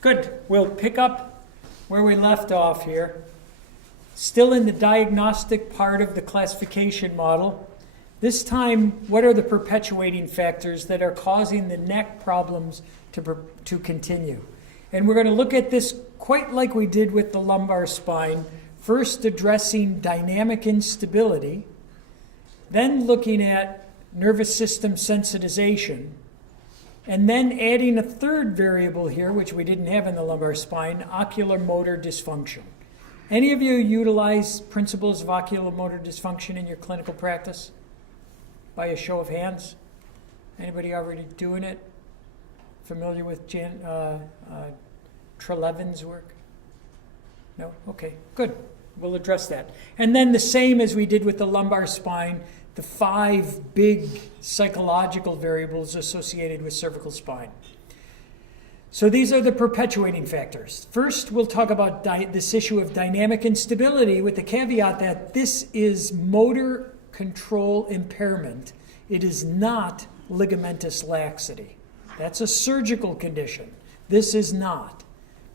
Good. We'll pick up where we left off here. Still in the diagnostic part of the classification model. This time, what are the perpetuating factors that are causing the neck problems to continue? And we're going to look at this quite like we did with the lumbar spine, first addressing dynamic instability, then looking at nervous system sensitization, and then adding a third variable here, which we didn't have in the lumbar spine, oculomotor dysfunction. Any of you utilize principles of oculomotor dysfunction in your clinical practice? By a show of hands? Anybody already doing it? Familiar with Trelevin's work? No? Okay, good. We'll address that. And then the same as we did with the lumbar spine, the 5 big psychological variables associated with cervical spine. So these are the perpetuating factors. First, we'll talk about this issue of dynamic instability with the caveat that this is motor control impairment. It is not ligamentous laxity. That's a surgical condition. This is not.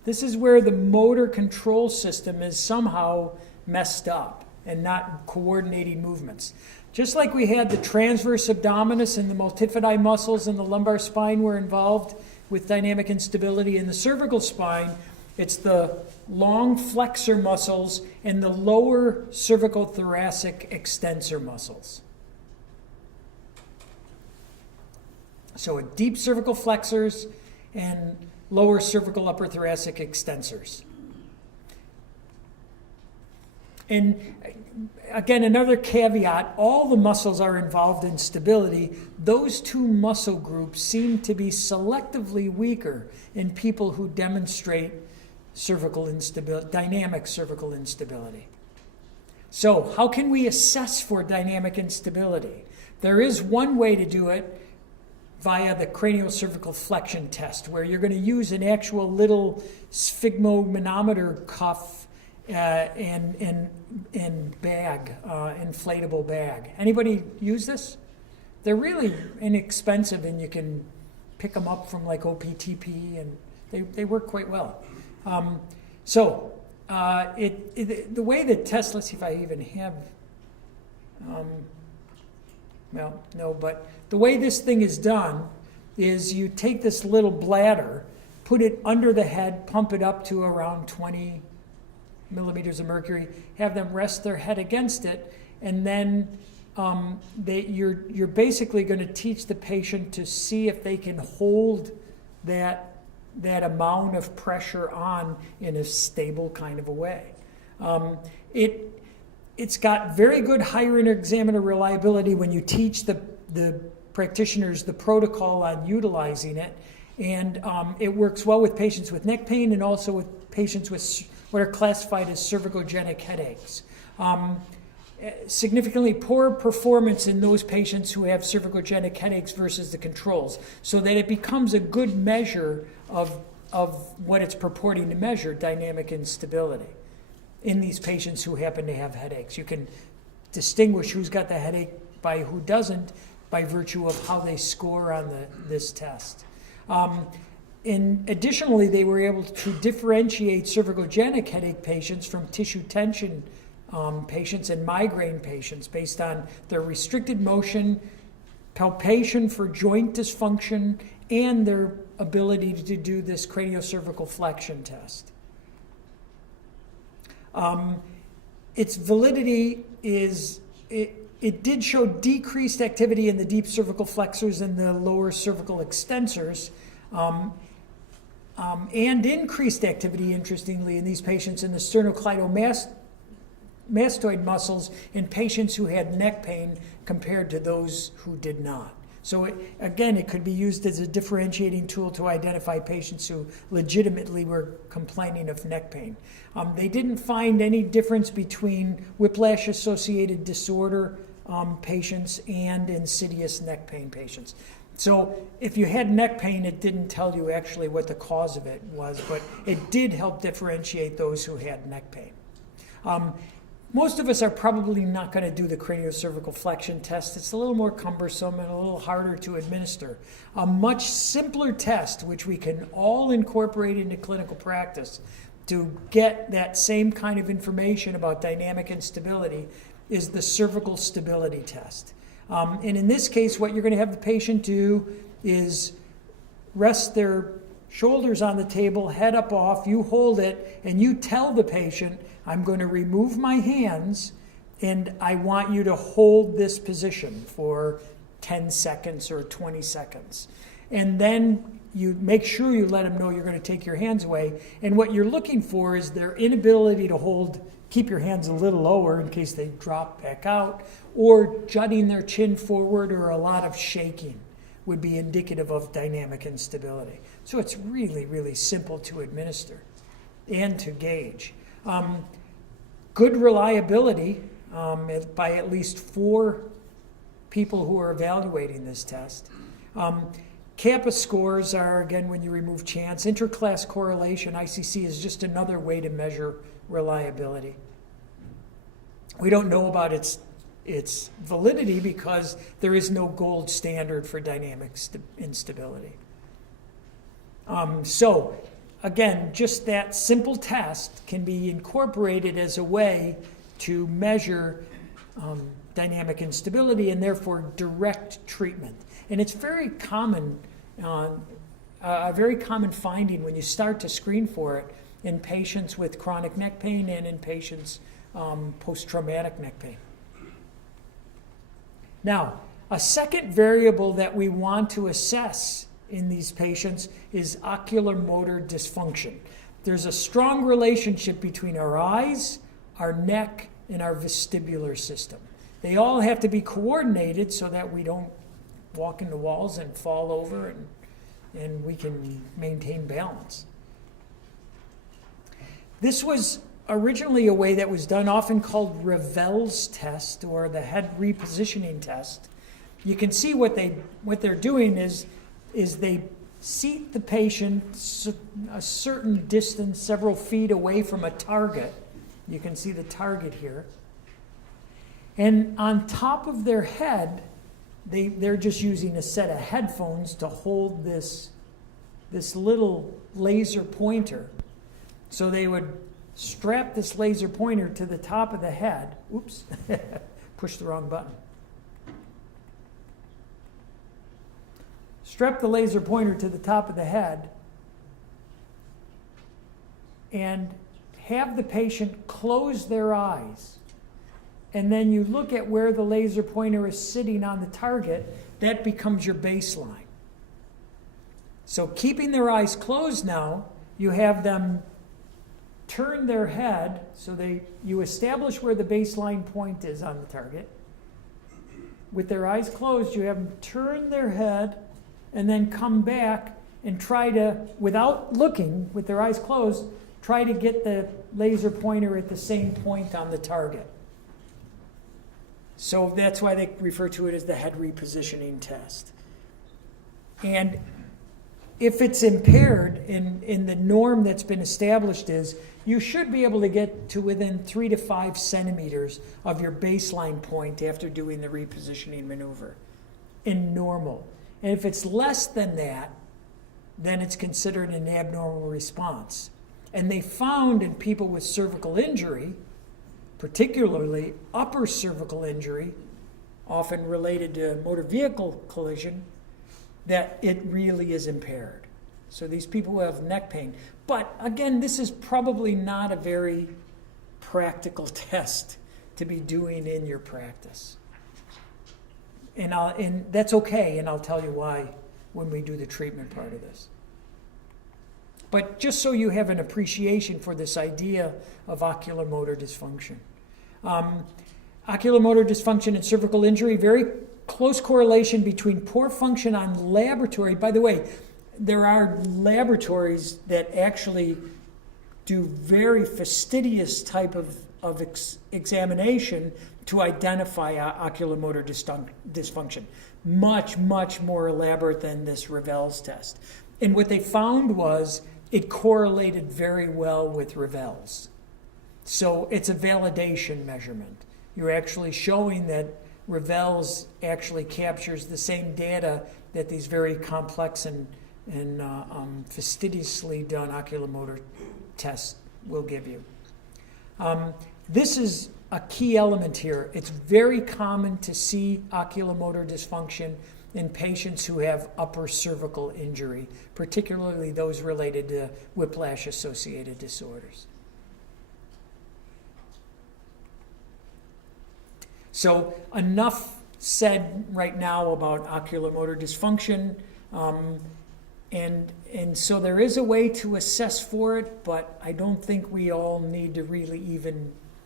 This is where the motor control system is somehow messed up and not coordinating movements. Just like we had the transverse abdominis and the multifidi muscles in the lumbar spine were involved with dynamic instability in the cervical spine, it's the long flexor muscles and the lower cervical thoracic extensor muscles. So deep cervical flexors and lower cervical upper thoracic extensors. And again, another caveat, all the muscles are involved in stability. Those 2 muscle groups seem to be selectively weaker in people who demonstrate cervical instability, dynamic cervical instability. So how can we assess for dynamic instability? There is one way to do it via the craniocervical flexion test, where you're going to use an actual little sphygmomanometer cuff and bag, inflatable bag. Anybody use this? They're really inexpensive, and you can pick them up from like OPTP, and they work quite well. The way the test, let's see if I even have, but the way this thing is done is you take this little bladder, put it under the head, pump it up to around 20 millimeters of mercury, have them rest their head against it, and then you're basically going to teach the patient to see if they can hold that amount of pressure on in a stable kind of a way. It's got very good higher inter-examiner reliability when you teach the practitioners the protocol on utilizing it, and it works well with patients with neck pain and also with patients with what are classified as cervicogenic headaches. Significantly poor performance in those patients who have cervicogenic headaches versus the controls, so that it becomes a good measure of what it's purporting to measure, dynamic instability, in these patients who happen to have headaches. You can distinguish who's got the headache by who doesn't by virtue of how they score on this test. Additionally, they were able to differentiate cervicogenic headache patients from tissue tension patients and migraine patients based on their restricted motion, palpation for joint dysfunction, and their ability to do this craniocervical flexion test. Its validity is, it did show decreased activity in the deep cervical flexors and the lower cervical extensors, and increased activity, interestingly, in these patients in the sternocleidomastoid muscles in patients who had neck pain compared to those who did not. So it could be used as a differentiating tool to identify patients who legitimately were complaining of neck pain. They didn't find any difference between whiplash-associated disorder patients and insidious neck pain patients. So if you had neck pain, it didn't tell you actually what the cause of it was, but it did help differentiate those who had neck pain. most of us are probably not going to do the craniocervical flexion test. It's a little more cumbersome and a little harder to administer. A much simpler test, which we can all incorporate into clinical practice to get that same kind of information about dynamic instability, is the cervical stability test. And in this case, what you're going to have the patient do is rest their shoulders on the table, head up off, you hold it, and you tell the patient, I'm going to remove my hands, and I want you to hold this position for 10 seconds or 20 seconds. And then you make sure you let them know you're going to take your hands away. And what you're looking for is their inability to keep your hands a little lower in case they drop back out, or jutting their chin forward, or a lot of shaking would be indicative of dynamic instability. So it's really, really simple to administer and to gauge. Good reliability by at least 4 people who are evaluating this test. Kappa scores are, again, when you remove chance. Interclass correlation, ICC, is just another way to measure reliability. We don't know about its validity because there is no gold standard for dynamic instability. So, again, just that simple test can be incorporated as a way to measure dynamic instability and therefore direct treatment. And it's very common, a very common finding when you start to screen for it in patients with chronic neck pain and in patients post-traumatic neck pain. Now, a second variable that we want to assess in these patients is oculomotor dysfunction. There's a strong relationship between our eyes, our neck, and our vestibular system. They all have to be coordinated so that we don't walk into walls and fall over, and we can maintain balance. This was originally a way that was done, often called Ravel's test or the head repositioning test. You can see what they're doing is they seat the patient a certain distance, several feet away from a target. You can see the target here. And on top of their head, they're just using a set of headphones to hold this little laser pointer. So they would strap this laser pointer to the top of the head. Oops, pushed the wrong button. Strap the laser pointer to the top of the head and have the patient close their eyes. And then you look at where the laser pointer is sitting on the target. That becomes your baseline. So keeping their eyes closed now, you have them turn their head so you establish where the baseline point is on the target. With their eyes closed, you have them turn their head and then come back and try to, without looking, with their eyes closed, try to get the laser pointer at the same point on the target. So that's why they refer to it as the head repositioning test. And if it's impaired, in the norm that's been established is you should be able to get to within 3 to 5 centimeters of your baseline point after doing the repositioning maneuver in normal. And if it's less than that, then it's considered an abnormal response. And they found in people with cervical injury, particularly upper cervical injury, often related to motor vehicle collision, that it really is impaired. So these people who have neck pain. But again, this is probably not a very practical test to be doing in your practice. And that's okay, and I'll tell you why when we do the treatment part of this. But just so you have an appreciation for this idea of oculomotor dysfunction. Oculomotor dysfunction and cervical injury, very close correlation between poor function on laboratory. By the way, there are laboratories that actually do very fastidious type of examination to identify oculomotor dysfunction. Much, much more elaborate than this Ravel's test. And what they found was it correlated very well with Ravel's. So it's a validation measurement. You're actually showing that Ravel's actually captures the same data that these very complex and fastidiously done oculomotor tests will give you. This is a key element here. It's very common to see oculomotor dysfunction in patients who have upper cervical injury, particularly those related to whiplash-associated disorders. So enough said right now about oculomotor dysfunction. And so there is a way to assess for it, but I don't think we all need to really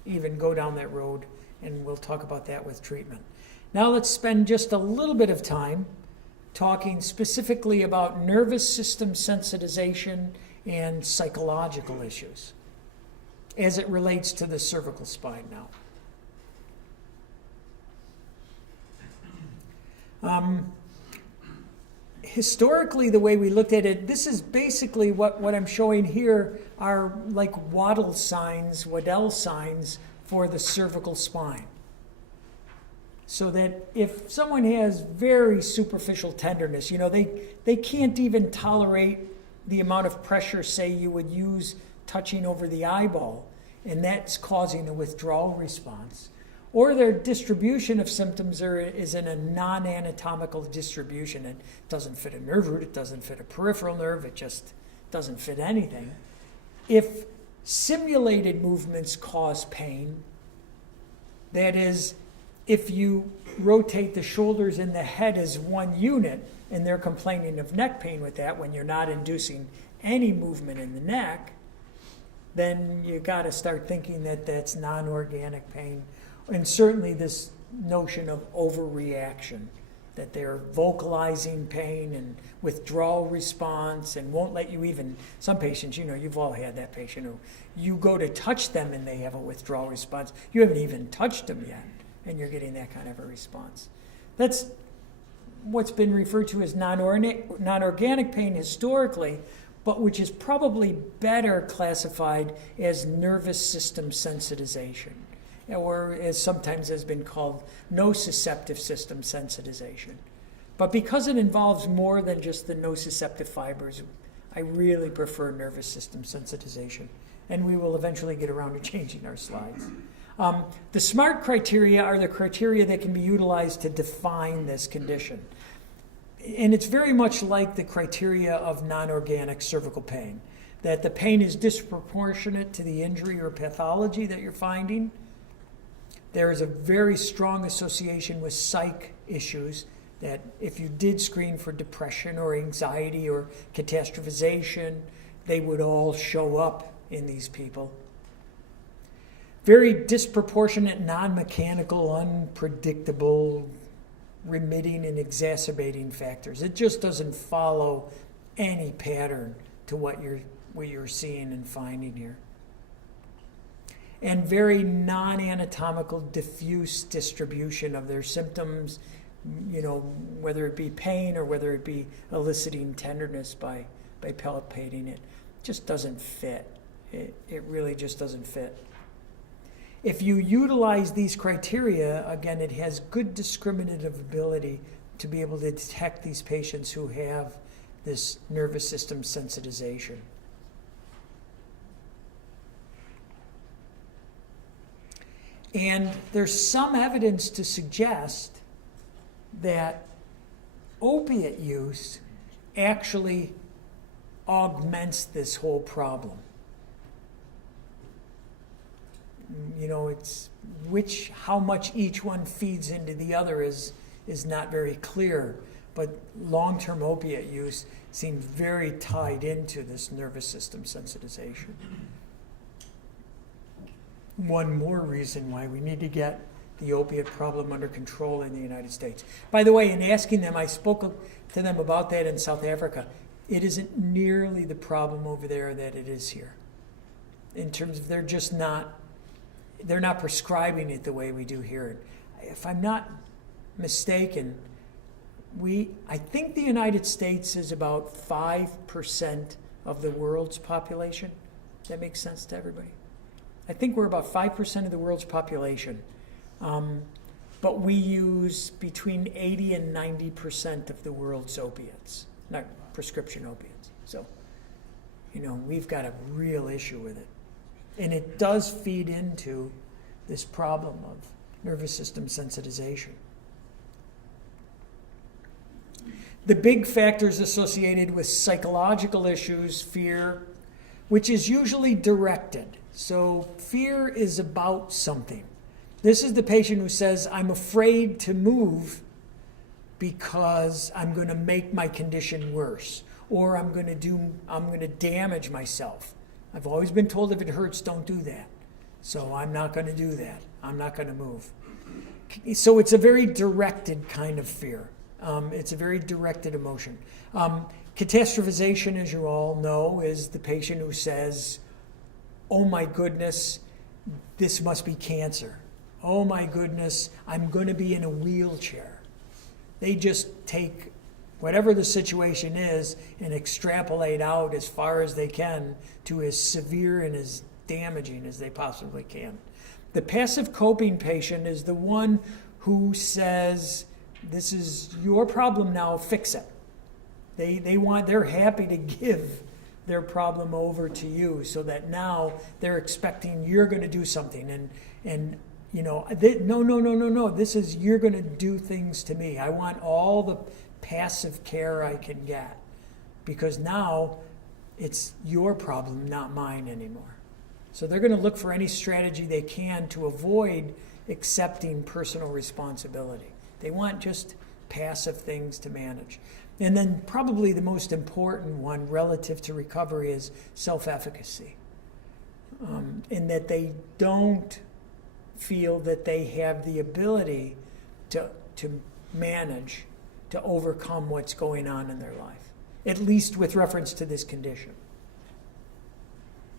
even go down that road, and we'll talk about that with treatment. Now let's spend just a little bit of time talking specifically about nervous system sensitization and psychological issues as it relates to the cervical spine now. Historically, the way we looked at it, this is basically what I'm showing here are like Waddell signs for the cervical spine. So that if someone has very superficial tenderness, they can't even tolerate the amount of pressure, say, you would use touching over the eyeball, and that's causing a withdrawal response. Or their distribution of symptoms is in a non-anatomical distribution. It doesn't fit a nerve root, it doesn't fit a peripheral nerve, it just doesn't fit anything. If simulated movements cause pain, that is, if you rotate the shoulders and the head as one unit, and they're complaining of neck pain with that when you're not inducing any movement in the neck, then you got to start thinking that that's non-organic pain. And certainly this notion of overreaction, that they're vocalizing pain and withdrawal response and won't let you even, some patients, you've all had that patient who you go to touch them and they have a withdrawal response. You haven't even touched them yet, and you're getting that kind of a response. That's what's been referred to as non-organic pain historically, but which is probably better classified as nervous system sensitization, or as sometimes has been called nociceptive system sensitization. But because it involves more than just the nociceptive fibers, I really prefer nervous system sensitization. And we will eventually get around to changing our slides. The SMART criteria are the criteria that can be utilized to define this condition. And it's very much like the criteria of non-organic cervical pain, that the pain is disproportionate to the injury or pathology that you're finding. There is a very strong association with psych issues, that if you did screen for depression or anxiety or catastrophization, they would all show up in these people. Very disproportionate, non-mechanical, unpredictable, remitting and exacerbating factors. It just doesn't follow any pattern to what you're seeing and finding here. And very non-anatomical, diffuse distribution of their symptoms, whether it be pain or whether it be eliciting tenderness by palpating it. Just doesn't fit. It really just doesn't fit. If you utilize these criteria, again, it has good discriminative ability to be able to detect these patients who have this nervous system sensitization. And there's some evidence to suggest that opiate use actually augments this whole problem. It's how much each one feeds into the other is not very clear, but long-term opiate use seems very tied into this nervous system sensitization. One more reason why we need to get the opiate problem under control in the United States. By the way, in asking them, I spoke to them about that in South Africa. It isn't nearly the problem over there that it is here. In terms of they're not prescribing it the way we do here. If I'm not mistaken, I think the United States is about 5% of the world's population. That makes sense to everybody? I think we're about 5% of the world's population. But we use between 80 and 90% of the world's opiates, not prescription opiates. So, we've got a real issue with it. And it does feed into this problem of nervous system sensitization. The big factors associated with psychological issues, fear, which is usually directed. So fear is about something. This is the patient who says, I'm afraid to move because I'm going to make my condition worse, or I'm going to damage myself. I've always been told if it hurts, don't do that. So I'm not going to do that. I'm not going to move. So it's a very directed kind of fear. It's a very directed emotion. Catastrophization, as you all know, is the patient who says, oh my goodness, this must be cancer. Oh my goodness, I'm going to be in a wheelchair. They just take whatever the situation is and extrapolate out as far as they can to as severe and as damaging as they possibly can. The passive coping patient is the one who says, this is your problem now, fix it. They're happy to give their problem over to you so that now they're expecting you're going to do something and no, this is, you're going to do things to me. I want all the passive care I can get because now it's your problem, not mine anymore. So they're going to look for any strategy they can to avoid accepting personal responsibility. They want just passive things to manage. And then probably the most important one relative to recovery is self-efficacy. In that they don't feel that they have the ability to manage, to overcome what's going on in their life, at least with reference to this condition.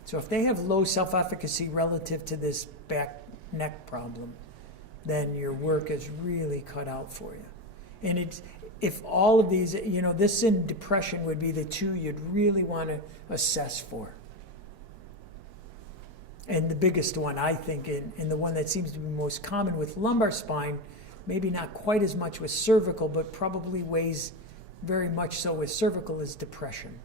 So if they have low self-efficacy relative to this back neck problem, then your work is really cut out for you. And if all of these, this and depression would be the two you'd really want to assess for. And the biggest one, I think, and the one that seems to be most common with lumbar spine, maybe not quite as much with cervical, but probably weighs very much so with cervical, is depression.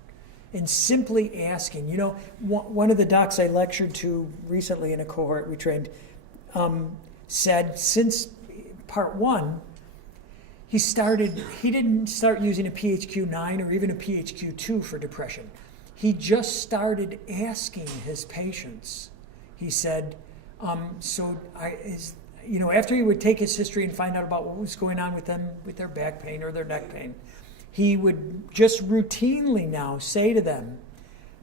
And simply asking, one of the docs I lectured to recently in a cohort we trained said since part one, he didn't start using a PHQ-9 or even a PHQ-2 for depression. He just started asking his patients. He said, after he would take his history and find out about what was going on with them, with their back pain or their neck pain, he would just routinely now say to them,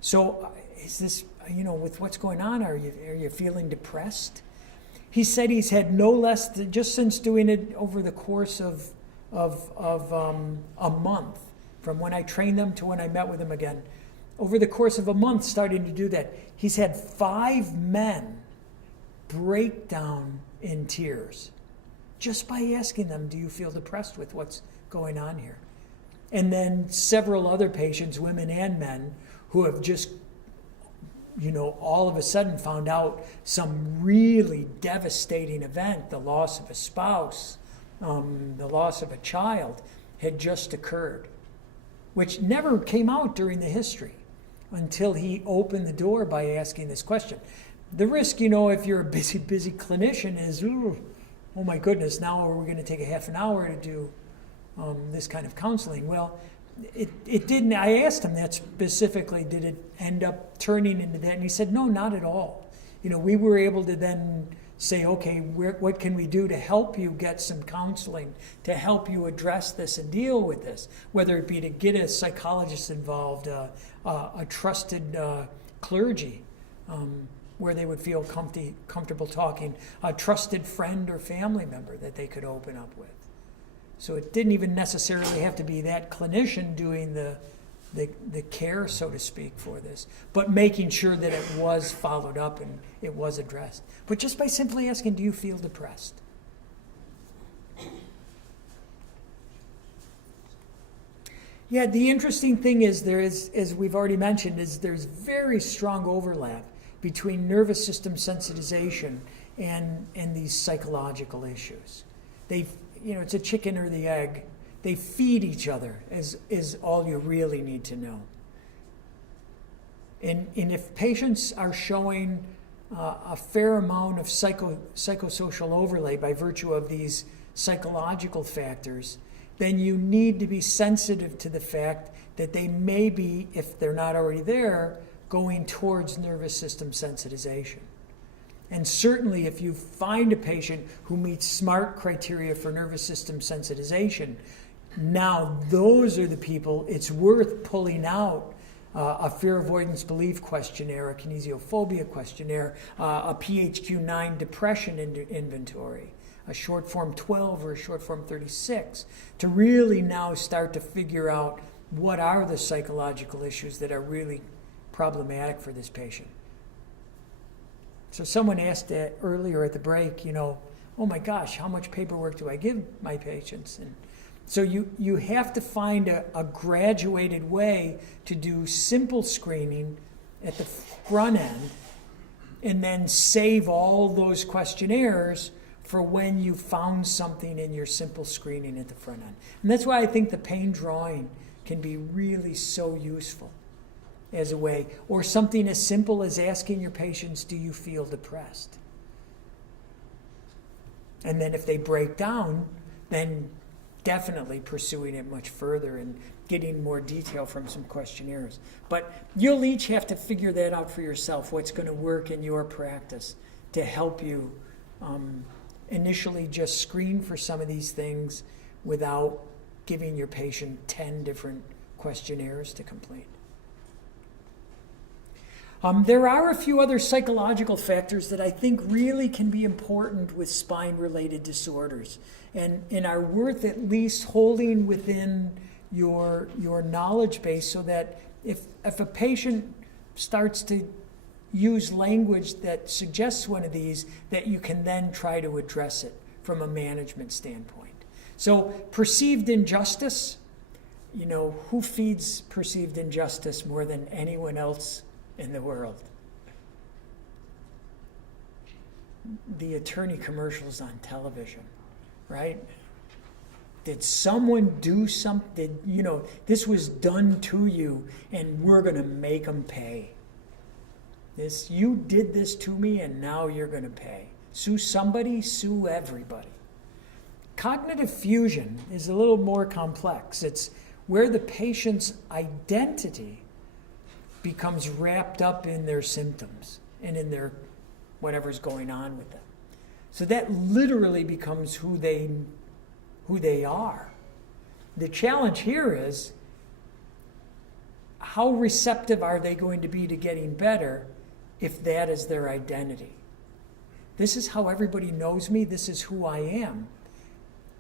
so is this, with what's going on, are you feeling depressed? He said he's had no less than, just since doing it over the course of a month, from when I trained them to when I met with him again, over the course of a month starting to do that, he's had 5 men break down in tears just by asking them, do you feel depressed with what's going on here? And then several other patients, women and men, who have just, all of a sudden found out some really devastating event, the loss of a spouse, the loss of a child, had just occurred, which never came out during the history until he opened the door by asking this question. The risk, if you're a busy clinician is, oh my goodness, now we're going to take a half an hour to do this kind of counseling. Well, it didn't. I asked him that specifically, did it end up turning into that? And he said, no, not at all. We were able to then say, okay, what can we do to help you get some counseling, to help you address this and deal with this, whether it be to get a psychologist involved, a trusted clergy, where they would feel comfortable talking, a trusted friend or family member that they could open up with. So it didn't even necessarily have to be that clinician doing the care, so to speak, for this, but making sure that it was followed up and it was addressed. But just by simply asking, do you feel depressed? Yeah, the interesting thing is as we've already mentioned, is there's very strong overlap between nervous system sensitization and these psychological issues. It's a chicken or the egg. They feed each other is all you really need to know. And if patients are showing a fair amount of psychosocial overlay by virtue of these psychological factors, then you need to be sensitive to the fact that they may be, if they're not already there, going towards nervous system sensitization. And certainly if you find a patient who meets SMART criteria for nervous system sensitization, now those are the people it's worth pulling out a fear avoidance belief questionnaire, a kinesiophobia questionnaire, a PHQ-9 depression inventory, a short form 12 or a short form 36, to really now start to figure out what are the psychological issues that are really problematic for this patient. So someone asked earlier at the break, oh my gosh, how much paperwork do I give my patients? And so you have to find a graduated way to do simple screening at the front end and then save all those questionnaires for when you found something in your simple screening at the front end. And that's why I think the pain drawing can be really so useful as a way, or something as simple as asking your patients, do you feel depressed? And then if they break down, then definitely pursuing it much further and getting more detail from some questionnaires. But you'll each have to figure that out for yourself, what's going to work in your practice to help you initially just screen for some of these things without giving your patient 10 different questionnaires to complete. There are a few other psychological factors that I think really can be important with spine-related disorders and are worth at least holding within your knowledge base, so that if a patient starts to use language that suggests one of these, that you can then try to address it from a management standpoint. So perceived injustice, who feeds perceived injustice more than anyone else in the world? The attorney commercials on television, right? Did someone do something? This was done to you, and we're going to make them pay. You did this to me, and now you're going to pay. Sue somebody, sue everybody. Cognitive fusion is a little more complex. It's where the patient's identity becomes wrapped up in their symptoms and in their whatever's going on with them. So that literally becomes who they are. The challenge here is, how receptive are they going to be to getting better if that is their identity? This is how everybody knows me. This is who I am.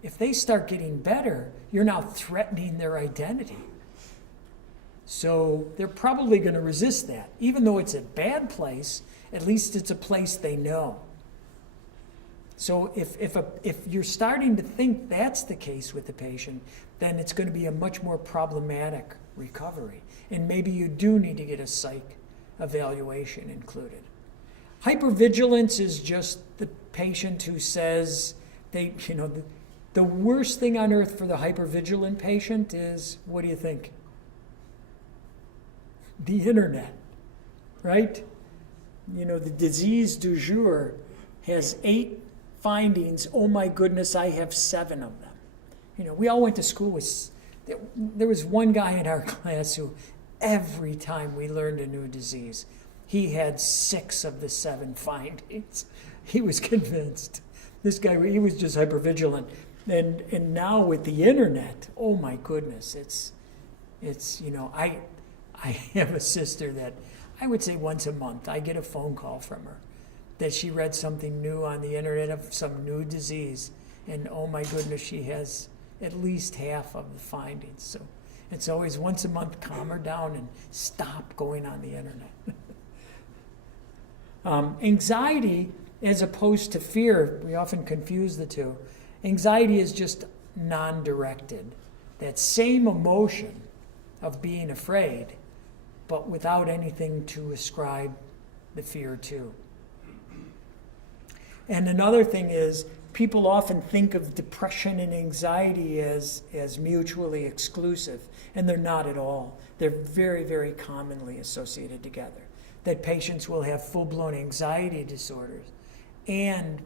If they start getting better, you're now threatening their identity. So they're probably going to resist that. Even though it's a bad place, at least it's a place they know. So if you're starting to think that's the case with the patient, then it's going to be a much more problematic recovery. And maybe you do need to get a psych evaluation included. Hypervigilance is just the patient who says the worst thing on earth for the hypervigilant patient is, what do you think? The internet, right? The disease du jour has 8 findings. Oh my goodness, I have 7 of them. We all went to school with, there was one guy in our class who every time we learned a new disease, he had 6 of the 7 findings. He was convinced. This guy, he was just hypervigilant. And now with the internet, oh my goodness, it's I have a sister that I would say once a month I get a phone call from her that she read something new on the internet of some new disease, and oh my goodness, she has at least half of the findings. So it's always once a month, calm her down and stop going on the internet. Anxiety, as opposed to fear, we often confuse the two. Anxiety is just non-directed. That same emotion of being afraid, but without anything to ascribe the fear too. And another thing is, people often think of depression and anxiety as mutually exclusive, and they're not at all. They're very, very commonly associated together. That patients will have full-blown anxiety disorders and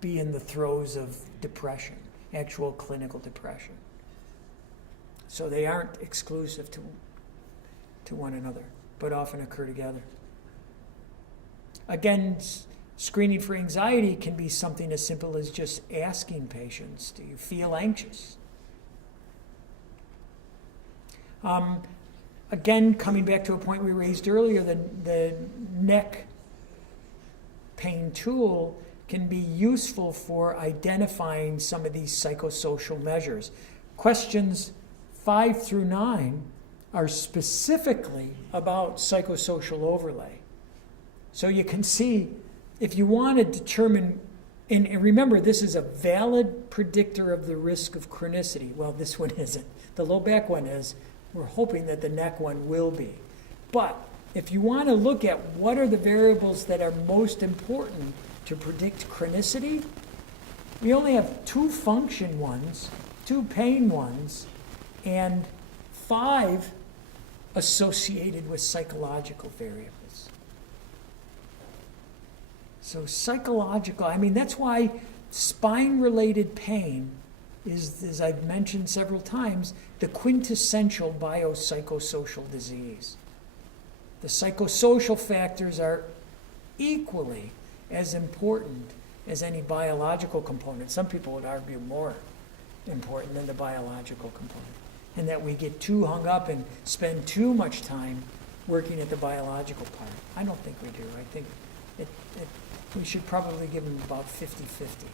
be in the throes of depression, actual clinical depression. So they aren't exclusive to one another, but often occur together. Again, screening for anxiety can be something as simple as just asking patients, do you feel anxious? Again, coming back to a point we raised earlier, the neck pain tool can be useful for identifying some of these psychosocial measures. Questions 5 through 9 are specifically about psychosocial overlay. So you can see, if you want to determine, and remember, this is a valid predictor of the risk of chronicity. Well, this one isn't. The low back one is. We're hoping that the neck one will be. But if you want to look at what are the variables that are most important to predict chronicity, we only have 2 function ones, 2 pain ones, and 5 associated with psychological variables. So psychological, I mean, that's why spine-related pain is, as I've mentioned several times, the quintessential biopsychosocial disease. The psychosocial factors are equally as important as any biological component. Some people would argue more important than the biological component, and that we get too hung up and spend too much time working at the biological part. I don't think we do. I think we should probably give them about 50-50.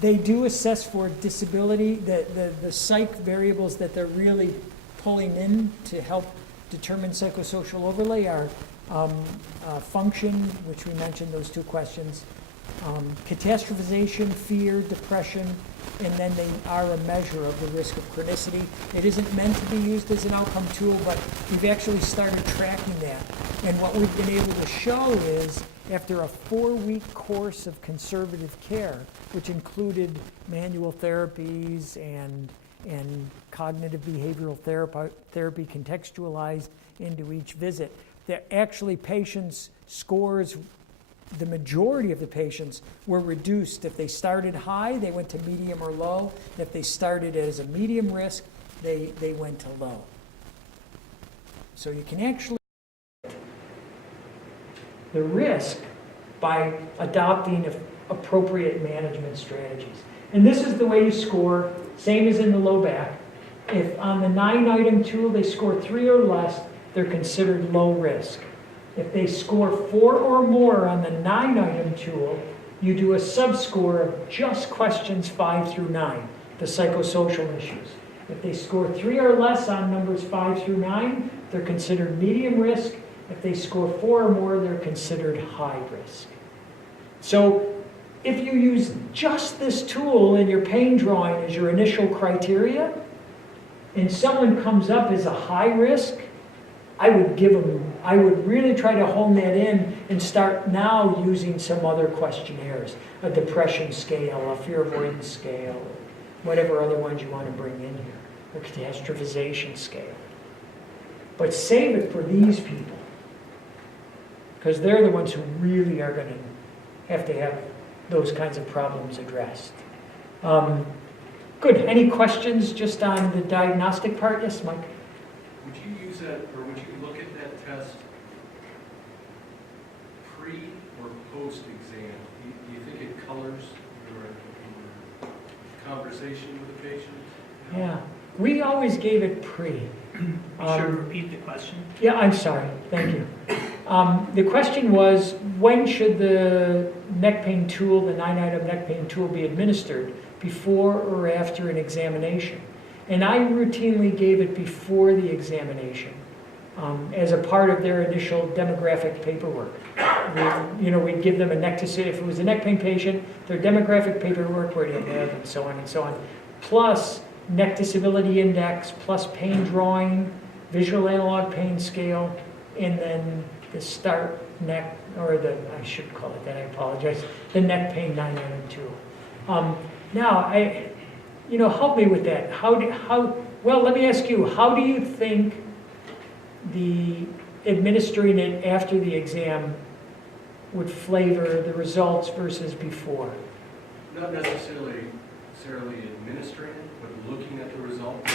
They do assess for disability. The psych variables that they're really pulling in to help determine psychosocial overlay are function, which we mentioned, those 2 questions, catastrophization, fear, depression, and then they are a measure of the risk of chronicity. It isn't meant to be used as an outcome tool, but we've actually started tracking that. And what we've been able to show is, after a 4-week course of conservative care, which included manual therapies and cognitive behavioral therapy contextualized into each visit, that actually patients' scores, the majority of the patients, were reduced. If they started high, they went to medium or low. If they started as a medium risk, they went to low. So you can actually the risk by adopting appropriate management strategies. And this is the way you score, same as in the low back. If on the 9-item tool they score 3 or less, they're considered low risk. If they score 4 or more on the 9-item tool, you do a subscore of just questions 5 through 9, the psychosocial issues. If they score 3 or less on numbers 5 through 9, they're considered medium risk. If they score 4 or more, they're considered high risk. So if you use just this tool in your pain drawing as your initial criteria, and someone comes up as a high risk, I would really try to hone that in and start now using some other questionnaires, a depression scale, a fear avoidance scale, whatever other ones you want to bring in here, a catastrophization scale. But save it for these people, because they're the ones who really are going to have those kinds of problems addressed. Good. Any questions just on the diagnostic part? Yes, Mike? Would you use that, or would you look at that test pre or post exam? Do you think it colors your conversation with the patient? Yeah. We always gave it pre. You should repeat the question. Yeah, I'm sorry. Thank you. The question was, when should the neck pain tool, the 9-item neck pain tool, be administered, before or after an examination? And I routinely gave it before the examination as a part of their initial demographic paperwork. We'd give them a neck if it was a neck pain patient, their demographic paperwork, where do you live, and so on and so on, plus neck disability index, plus pain drawing, visual analog pain scale, and then the start neck, or I should call it that, I apologize, the neck pain 992. Now, help me with that. Well, let me ask you, how do you think the administering it after the exam would flavor the results versus before? Not necessarily administering it, but looking at the results.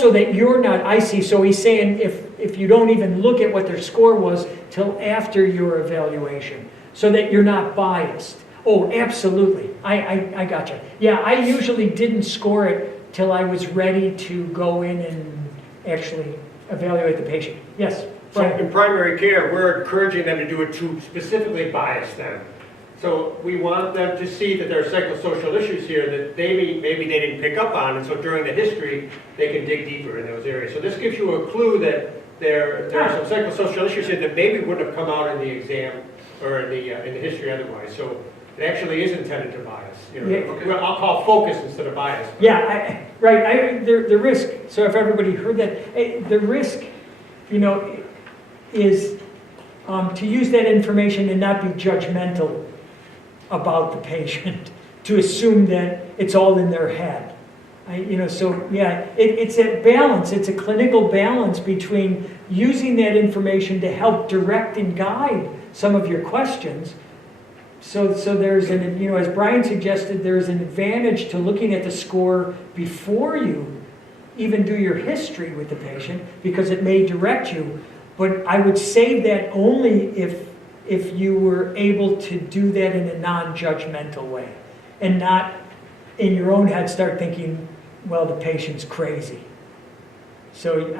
So that you're not, I see, so he's saying if you don't even look at what their score was till after your evaluation, so that you're not biased. Oh, absolutely, I gotcha. Yeah, I usually didn't score it till I was ready to go in and actually evaluate the patient. Yes, So Brian? in primary care, we're encouraging them to do it to specifically bias them. So we want them to see that there are psychosocial issues here that maybe they didn't pick up on, and so during the history, they can dig deeper in those areas. So this gives you a clue that there are some psychosocial issues here that maybe wouldn't have come out in the exam or in the history otherwise. So it actually is intended to bias. Yeah. Well, I'll call focus instead of bias. Yeah, right. The risk. So if everybody heard that, the risk, is to use that information and not be judgmental about the patient, to assume that it's all in their head. It's a balance. It's a clinical balance between using that information to help direct and guide some of your questions. So there's as Brian suggested, there's an advantage to looking at the score before you even do your history with the patient, because it may direct you. But I would save that only if you were able to do that in a non-judgmental way, and not in your own head start thinking, well, the patient's crazy. So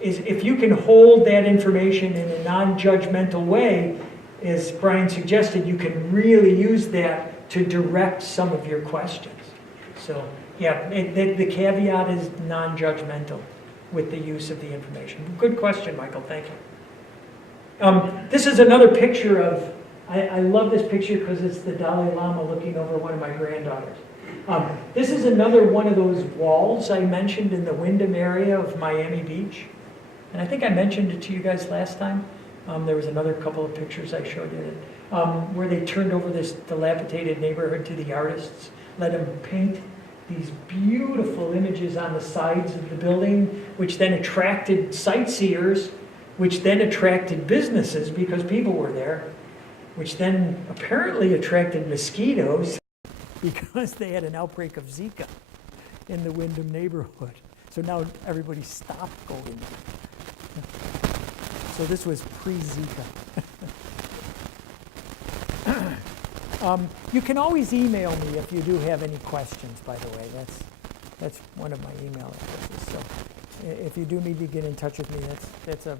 if you can hold that information in a non-judgmental way, as Brian suggested, you can really use that to direct some of your questions. So yeah, the caveat is non-judgmental with the use of the information. Good question, Michael, thank you. This is another picture of, I love this picture because it's the Dalai Lama looking over one of my granddaughters. This is another one of those walls I mentioned in the Wyndham area of Miami Beach. And I think I mentioned it to you guys last time. There was another couple of pictures I showed you where they turned over this dilapidated neighborhood to the artists, let them paint these beautiful images on the sides of the building, which then attracted sightseers, which then attracted businesses because people were there, which then apparently attracted mosquitoes because they had an outbreak of Zika in the Wyndham neighborhood. So now everybody stopped going. So this was pre-Zika. You can always email me if you do have any questions, by the way. That's one of my email addresses. So if you do need to get in touch with me, that's a